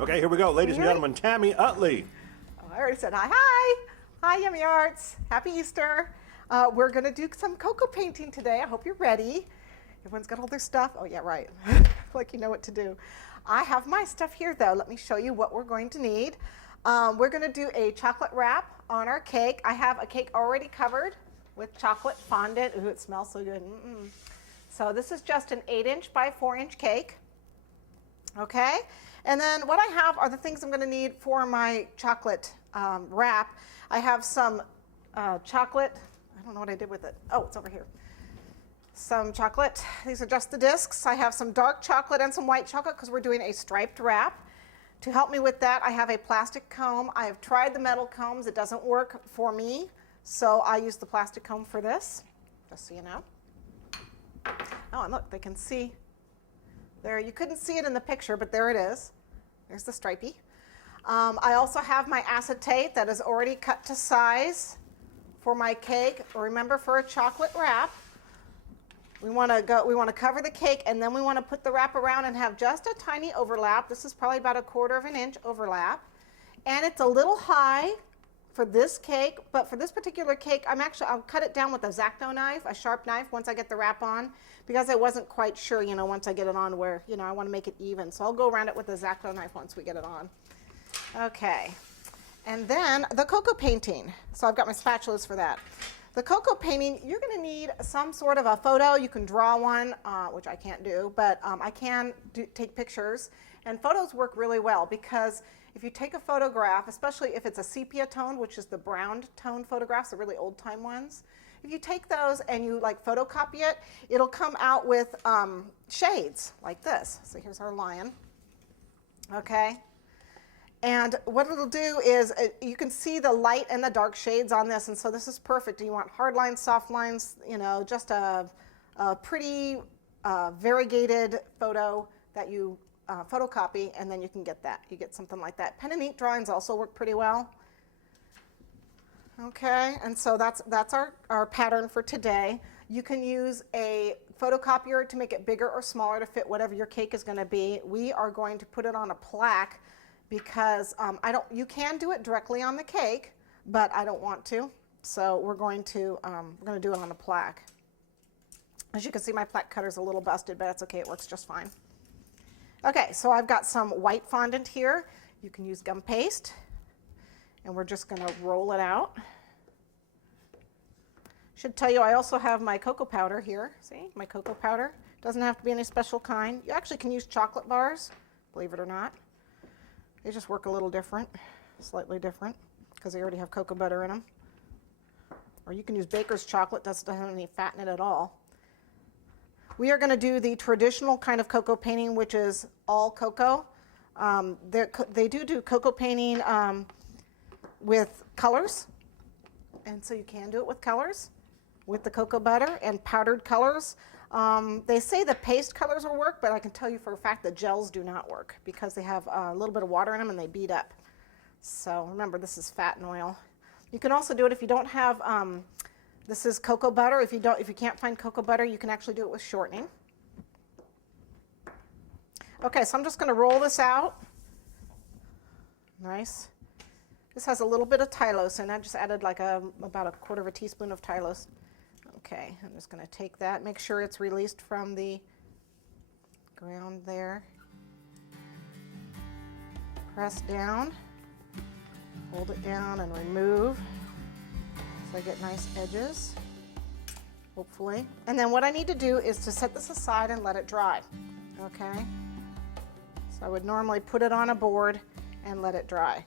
Okay, here we go, ladies and gentlemen, Tami Utley. Oh, I already said hi. Hi. Hi, YummyArts. Happy Easter. We're going to do some cocoa painting today. I hope you're ready. Everyone's got all their stuff. Oh, yeah, right. Like you know what to do. I have my stuff here, though. Let me show you what we're going to need. We're going to do a chocolate wrap on our cake. I have a cake already covered with chocolate fondant. Ooh, it smells so good. So this is just an 8-inch by 4-inch cake. Okay, and then what I have are the things I'm going to need for my chocolate wrap. I have some chocolate. I don't know what I did with it. Oh, it's over here. Some chocolate. These are just the discs. I have some dark chocolate and some white chocolate because we're doing a striped wrap. To help me with that, I have a plastic comb. I have tried the metal combs. It doesn't work for me, so I use the plastic comb for this, just so you know. Oh, and look, they can see. There, you couldn't see it in the picture, but there it is. There's the stripey. I also have my acetate that is already cut to size for my cake. Remember, for a chocolate wrap, we want to cover the cake, and then we want to put the wrap around and have just a tiny overlap. This is probably about 1/4 of an inch overlap, and it's a little high for this cake, but for this particular cake, I'll cut it down with a X-Acto knife, a sharp knife, once I get the wrap on, because I wasn't quite sure, once I get it on where, I want to make it even. So I'll go around it with a X-Acto knife once we get it on. Okay, and then the cocoa painting. So I've got my spatulas for that. The cocoa painting, you're going to need some sort of a photo. You can draw one, which I can't do, but I can take pictures. And photos work really well because if you take a photograph, especially if it's a sepia tone, which is the brown tone photographs, the really old time ones, if you take those and you photocopy it, it'll come out with shades like this. So here's our lion. Okay. And what it'll do is you can see the light and the dark shades on this, and so this is perfect. You want hard lines, soft lines, just a pretty variegated photo that you photocopy, and then you can get that. You get something like that. Pen and ink drawings also work pretty well. Okay, and so that's our pattern for today. You can use a photocopier to make it bigger or smaller to fit whatever your cake is going to be. We are going to put it on a plaque because you can do it directly on the cake, but I don't want to. So we're going to do it on a plaque. As you can see, my plaque cutter's a little busted, but that's okay. It works just fine. Okay, so I've got some white fondant here. You can use gum paste, and we're just going to roll it out. Should tell you I also have my cocoa powder here. See, my cocoa powder. Doesn't have to be any special kind. You actually can use chocolate bars, believe it or not. They just work a little different, slightly different, because they already have cocoa butter in them. Or you can use baker's chocolate. Doesn't have any fat in it at all. We are going to do the traditional kind of cocoa painting, which is all cocoa. They do cocoa painting with colors, and so you can do it with colors, with the cocoa butter and powdered colors. They say the paste colors will work, but I can tell you for a fact the gels do not work because they have a little bit of water in them and they bead up. So remember, this is fat and oil. You can also do it if you don't have. This is cocoa butter. If you can't find cocoa butter, you can actually do it with shortening. Okay, so I'm just going to roll this out. Nice. This has a little bit of Tylose, and I just added about 1/4 teaspoon of Tylose. Okay, I'm just going to take that. Make sure it's released from the ground there. Press down. Hold it down and remove. So I get nice edges, hopefully. And then what I need to do is to set this aside and let it dry, okay? So I would normally put it on a board and let it dry.